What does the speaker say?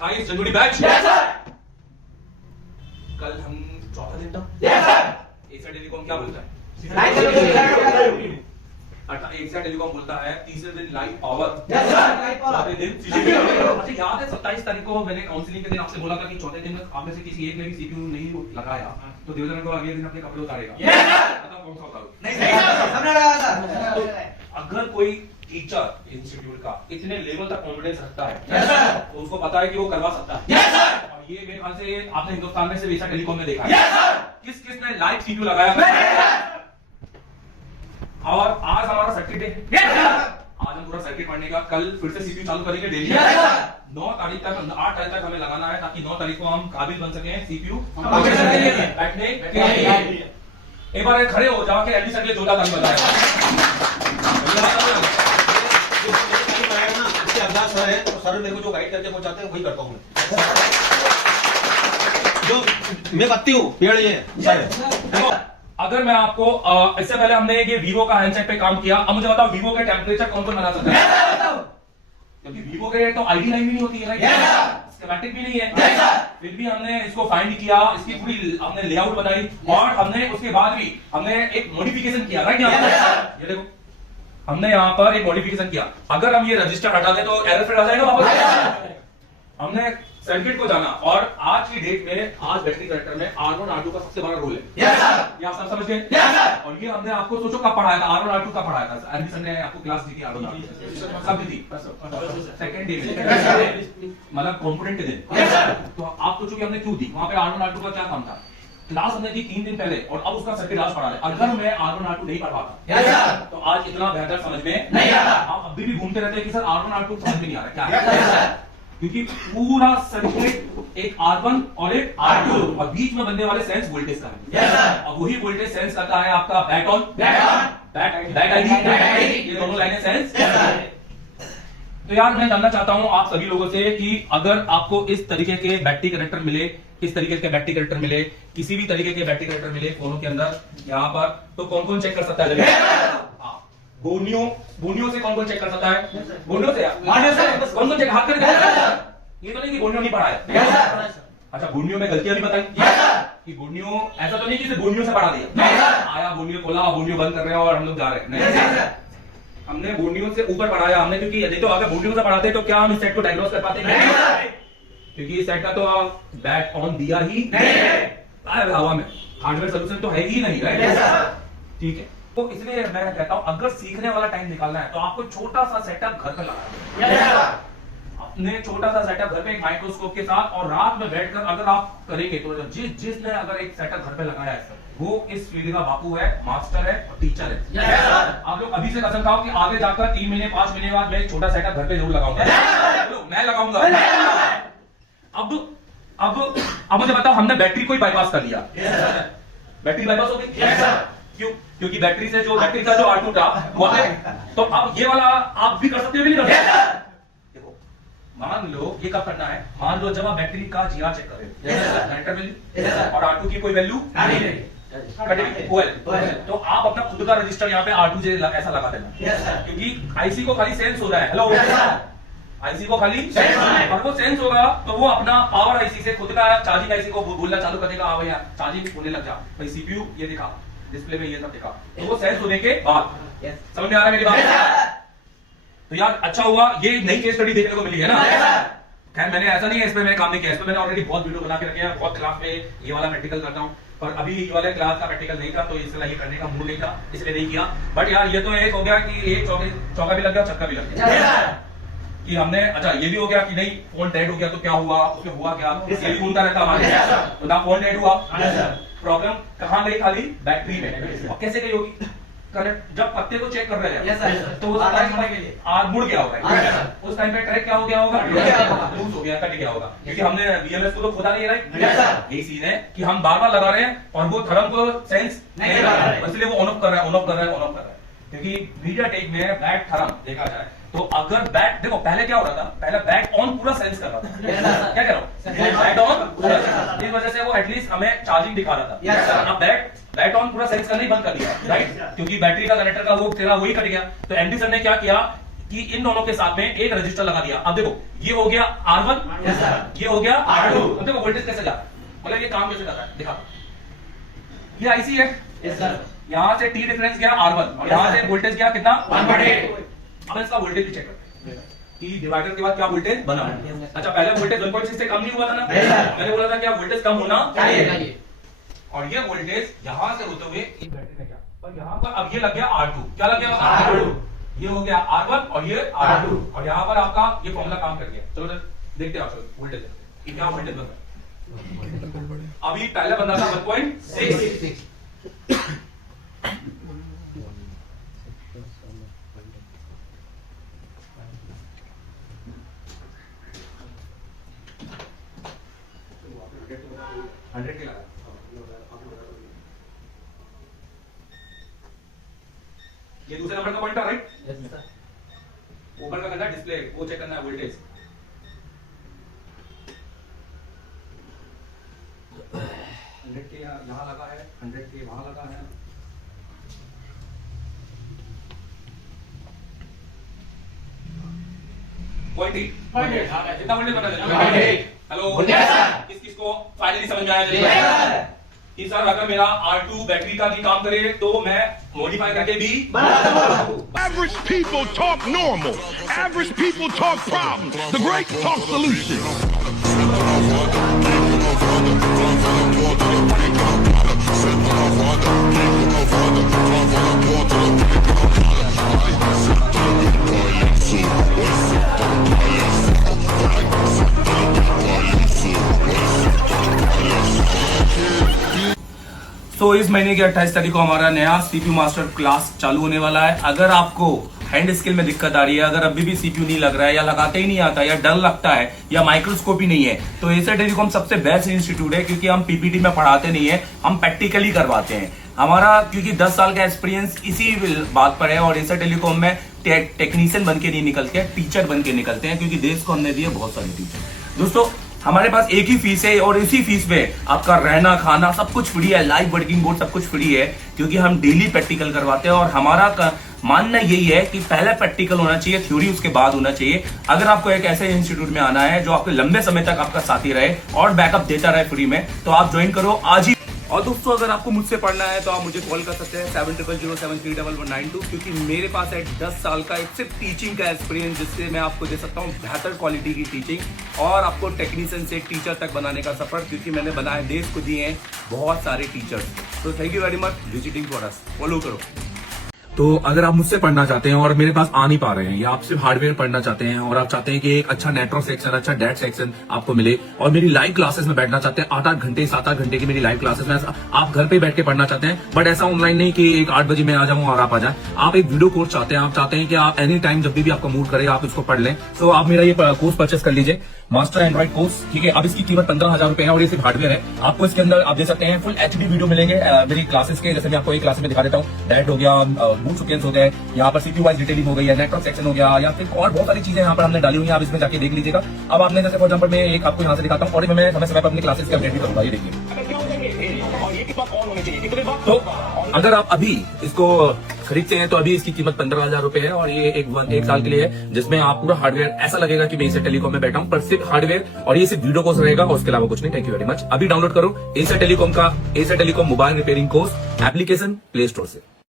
28 जनवरी batch. कल हम चौथा दिन था। एशिया टेलीकॉम क्या बोलता है? एशिया टेलीकॉम बोलता है तीसरे दिन लाइव पावर, चौथे दिन सीपीयू। अच्छा याद है 27 तारीख को मैंने काउंसलिंग के दिन आपसे बोला था कि चौथे दिन आप में से किसी एक ने भी सीपीयू नहीं लगाया तो देवदत्त को अगले दिन अपने कपड़े उतारेगा। बताओ कौन सा उतारूं? नहीं हमने लगाया था। तो अगर कोई टीचर इंस्टीट्यूट का इतने लेवल तक कॉन्फिडेंस रखता है तो उसको पता है कि वो करवा सकता है। और ये मेरे ख्याल से आपने हिंदुस्तान में सिर्फ एशिया टेलीकॉम में देखा है। किस किसने लाइव सीपीयू लगाया? और आज हमारा सर्किट डे। आज हम पूरा सर्किट पढ़ने का, कल फिर से सीपीयू चालू करेंगे डेली। 9 तारीख तक 8 तारीख तक हमें लगाना है ताकि 9 तारीख को हम काबिल बन सके सीपीयू बैठने के लिए। एक बार खड़े हो जाके एलडी सर के जोड़ा ताली बजाएं। सर है तो सर मेरे को जो गाइड करके पहुंचाते हैं वही करता हूं मैं। जो मैं बत्ती हूं पेड़ ये सर। अगर मैं आपको इससे पहले हमने ये वीवो का हैंडसेट पे काम किया, अब मुझे बताओ वीवो के टेम्परेचर कौन कौन बना सकता है? क्योंकि वीवो के तो आईडी लाइन भी नहीं होती है, स्कीमेटिक भी नहीं है। फिर भी हमने इसको फाइंड किया, इसकी पूरी हमने लेआउट बनाई और हमने उसके बाद भी हमने एक मॉडिफिकेशन किया। राइट, यहाँ ये देखो हमने यहाँ पर एक मॉडिफिकेशन किया। अगर हम ये रजिस्टर हटा दें तो एरर फिर आ जाएगा वापस। हमने सर्किट को जाना और आज की डेट में आज बैटरी कनेक्टर में R1 R2 का सबसे बड़ा रोल है। ये आप सब समझ गए? और ये हमने आपको सोचो कब पढ़ाया था? R1 R2 कब पढ़ाया था? एमडी सर ने आपको क्लास दी थी R1 R2 सब दी थी सेकंड डे में, मतलब कंपोनेंट के दिन। तो आप सोचो कि हमने क्यों दी? वहां पे R1 R2 का क्या काम था? क्लास हमने दी 3 दिन पहले और अब उसका सर्किट आज पढ़ा रहे। अगर मैं R1 R2 नहीं पढ़ाता तो आज इतना बेहतर समझ में नहीं आता। आप अभी भी घूमते रहते हैं कि सर R1 R2 समझ में नहीं आ रहा क्या है, क्योंकि पूरा सर्किट एक R1 और एक R2 और बीच में बनने वाले सेंस वोल्टेज का है। और वही वोल्टेज सेंस करता है आपका बैक ऑन बैक आईडी, ये दोनों लाइनें सेंस। तो यार मैं जानना चाहता हूं आप सभी लोगों से कि अगर आपको इस तरीके के बैटरी कनेक्टर मिले, इस तरिके के बैटरी कनेक्टर मिले, किसी भी तरीके के बैटरी कनेक्टर मिले फोनों के अंदर यहाँ पर, तो कौन कौन चेक कर सकता है? गोनियों से कौन कौन चेक कर सकता है? गोनियों से कौन कौन चेक हाथ करके? ये तो नहीं कि गोनियों नहीं पढ़ा है। अच्छा, गोनियों में गलतियां भी बताई कि गोनियों ऐसा तो नहीं कि गोनियों से पढ़ा दिया, आया गोनियों खोला, गोनियों बंद कर रहे हैं और हम लोग जा रहे हैं। नहीं, हमने गोनियों से ऊपर पढ़ाया हमने, क्योंकि यदि तो अगर गोनियों से पढ़ाते तो क्या हम इस सेट को डायग्नोस कर पाते? क्योंकि इस सेट का तो बैट ऑन दिया ही नहीं हवा में, हार्डवेयर सोल्यूशन तो है ही नहीं। राइट, ठीक है। तो इसलिए मैं कहता हूं अगर सीखने वाला टाइम निकालना है तो आपको छोटा सा सेटअप घर पे लगाना है। अपने छोटा सा सेटअप घर पे एक माइक्रोस्कोप के साथ और रात में बैठकर अगर आप करेंगे तो जिसने अगर एक सेटअप घर पे लगाया है वो इस फील्ड का बापू है, मास्टर है और टीचर है। आप लोग अभी से कसम खाओ कि आगे जाकर 3 महीने 5 महीने बाद मैं एक छोटा सेटअप घर पे जरूर लगाऊंगा। मैं लगाऊंगा। अब मुझे बताओ, हमने बैटरी को ही बाईपास कर लिया। बैटरी बाईपास हो गई। क्यों? क्योंकि बैटरी से जो बैटरी का जो R2 था वो, तो अब ये वाला आप भी कर सकते हो, भी नहीं कर सकते? देखो, मान लो ये कब करना है? मान लो जब आप बैटरी का GR चेक कर रहे हो और R2 की कोई वैल्यू नहीं है, तो आप अपना खुद का रजिस्टर यहाँ पे R2 ऐसा लगा देना, क्योंकि आईसी को खाली सेंस हो रहा है। हेलो, आईसी को खाली और वो सेंस होगा तो वो अपना पावर आईसी से खुद का चार्जिंग आईसी को बोलना चालू कर देगा, भैया चार्जिंग होने लग जा भाई, सीपीयू ये दिखा, डिस्प्ले में ये सब दिखा, तो वो सेंस होने के बाद समझ में आ रहा है मेरी बात? तो यार अच्छा हुआ ये नई केस स्टडी देखने को मिली है ना। खैर मैंने ऐसा नहीं है इस पे मैंने काम नहीं किया, इस पे मैंने ऑलरेडी बहुत वीडियो बना के रखे हैं, बहुत क्लास में ये वाला प्रैक्टिकल करता हूँ, पर अभी ये वाले क्लास का प्रैक्टिकल नहीं था तो इसलिए ये करने का मूड नहीं था, इसलिए नहीं किया। बट यार ये तो एक हो गया कि एक चौका भी लग गया, छक्का भी लग गया कि हमने, अच्छा ये भी हो गया कि नहीं फोन डेड हो गया तो क्या हुआ, उसमें हुआ क्या, ये भी घूमता रहता हमारे, तो ना फोन डेड हुआ, प्रॉब्लम कहाँ गई? खाली बैटरी में। और कैसे गई होगी? करेक्ट, जब पत्ते को चेक कर रहे हैं तो मुड़ गया होगा, उस टाइम पे ट्रैक क्या हो गया होगा? लूज हो गया, कट गया होगा, क्योंकि हमने बीएमएस को तो खोदा नहीं है। यही सीन है कि हम बार बार लगा रहे हैं और वो थर्म को सेंस नहीं कर रहा है, इसलिए वो ऑन ऑफ कर रहा है, ऑन ऑफ कर रहा है, ऑन ऑफ कर रहा है। क्योंकि मीडियाटेक में बैट थर्म देखा जाए तो अगर बैट, देखो पहले क्या हो रहा था, पहले बैट ऑन पूरा सेंस कर रहा था, क्या कह रहा हूँ, बैट ऑन, इस वजह से वो एटलीस्ट हमें चार्जिंग दिखा रहा था। अब बैट ऑन पूरा सेंस करना ही बंद कर दिया, राइट, क्योंकि बैटरी का कनेक्टर का वो तेरा वही कट गया। तो एमडी सर ने क्या किया, कि इन दोनों के साथ में एक रजिस्टर लगा दिया। अब देखो ये हो गया R1, ये हो गया R2। अब देखो वोल्टेज कैसे जाता है, मतलब ये काम कैसे करता है दिखा। ये आईसी है, यहां से T डिफरेंस गया R1 और यहां से वोल्टेज गया कितना 1/8। अब इसका वोल्टेज भी चेक करते हैं कि डिवाइडर के बाद क्या वोल्टेज बना। अच्छा पहले वोल्टेज 1.6 से कम नहीं हुआ था ना, मैंने बोला था क्या वोल्टेज कम होना चाहिए। और ये वोल्टेज यहां से होते हुए इस बैटरी में क्या, और यहां पर अब ये लग गया R2। क्या लग गया R2, ये हो गया R1 और ये R2 और यहां पर आपका ये फॉर्मूला काम कर गया। चलो देखते हैं आप वोल्टेज कि क्या वोल्टेज बन रहा है। अभी पहले बन रहा था 1.6। ये दूसरे नंबर का पॉइंटर राइट, ऊपर का करना है डिस्प्ले, वो चेक करना है वोल्टेज। के यहाँ लगा है, 100 के वहां लगा है। कितना वोल्टेज बना है? हेलो किस किस को फाइनली समझ में आया कि सर अगर मेरा R2 बैटरी का भी काम करे तो मैं मॉडिफाई करके भी Average people talk normal. Average people talk problems. The great talk solutions. तो इस महीने की 28 तारीख को हमारा नया CPU मास्टर क्लास चालू होने वाला है। अगर आपको हैंड स्किल में दिक्कत आ रही है, अगर अभी भी CPU नहीं लग रहा है या लगाते ही नहीं आता या डर लगता है या माइक्रोस्कोप ही नहीं है, तो एसर टेलीकॉम सबसे बेस्ट इंस्टीट्यूट है, क्योंकि हम पीपीटी में पढ़ाते नहीं है, हम प्रैक्टिकली करवाते हैं। हमारा क्योंकि 10 साल का एक्सपीरियंस इसी बात पर है और एसर टेलीकॉम में टेक्नीशियन बन के नहीं निकलते हैं, टीचर बन के निकलते हैं, क्योंकि देश को हमने दिए बहुत सारे टीचर। दोस्तों हमारे पास एक ही फीस है और इसी फीस पे आपका रहना खाना सब कुछ फ्री है, लाइव वर्किंग बोर्ड सब कुछ फ्री है, क्योंकि हम डेली प्रैक्टिकल करवाते हैं। और हमारा मानना यही है कि पहले प्रैक्टिकल होना चाहिए, थ्योरी उसके बाद होना चाहिए। अगर आपको एक ऐसे इंस्टीट्यूट में आना है जो आपके लंबे समय तक आपका साथी रहे और बैकअप देता रहे फ्री में, तो आप ज्वाइन करो आज ही। और दोस्तों अगर आपको मुझसे पढ़ना है तो आप मुझे कॉल कर सकते हैं 7007311192, क्योंकि मेरे पास है 10 साल का एक सिर्फ टीचिंग का एक्सपीरियंस, जिससे मैं आपको दे सकता हूँ बेहतर क्वालिटी की टीचिंग और आपको टेक्नीशियन से टीचर तक बनाने का सफर, क्योंकि मैंने बनाए देश को दिए हैं बहुत सारे टीचर्स। तो thank you very much visiting for us, follow करो। तो अगर आप मुझसे पढ़ना चाहते हैं और मेरे पास आ नहीं पा रहे हैं, या आप सिर्फ हार्डवेयर पढ़ना चाहते हैं और आप चाहते हैं कि एक अच्छा नेटवर्क सेक्शन, अच्छा डेट सेक्शन आपको मिले और मेरी लाइव क्लासेस में बैठना चाहते हैं, 8-8 घंटे 7-8 घंटे की मेरी लाइव क्लासेस में आप घर पे बैठ के पढ़ना चाहते हैं, बट ऐसा ऑनलाइन नहीं कि एक 8 बजे मैं आ जाऊं और आप आ जाए। आप एक वीडियो कोर्स चाहते हैं, आप चाहते हैं कि आप एनी टाइम जब भी आपका मूड करे आप इसको पढ़ लें, तो आप मेरा ये कोर्स परचेस कर लीजिए, मास्टर एंड्रॉइड कोर्स। ठीक है, अब इसकी कीमत 15,000 रुपए है और ये सिर्फ हार्डवेयर है। आपको इसके अंदर आप दे सकते हैं फुल HD वीडियो मिलेंगे मेरी क्लासेस के, जैसे मैं आपको एक क्लास में दिखा देता हूँ। डायरेक्ट हो गया, बूट सीक्वेंस हो गए, यहाँ पर CPU वाइज डिटेलिंग हो गई है, नेटवर्क सेक्शन हो गया, या फिर और बहुत सारी चीजें यहाँ पर हमने डाली हुई है, आप इसमें जाके देख लीजिएगा। अब आपने जैसे फॉर एग्जाम्पल मैं एक आपको यहाँ से दिखाता हूँ और मैं समय समय पर अपनी क्लासेस के अपडेट भी करूंगा, ये देखिए। तो अगर आप अभी इसको खरीदते हैं तो अभी इसकी कीमत 15,000 रुपए है और ये एक साल के लिए है, जिसमें आप पूरा हार्डवेयर ऐसा लगेगा कि मैं एसर टेलीकॉम में बैठा हूं, पर सिर्फ हार्डवेयर और ये सिर्फ वीडियो कोर्स रहेगा और उसके अलावा कुछ नहीं। Thank you very much. अभी डाउनलोड करो एसर टेलीकॉम का Acer telecom mobile repairing course application play store से।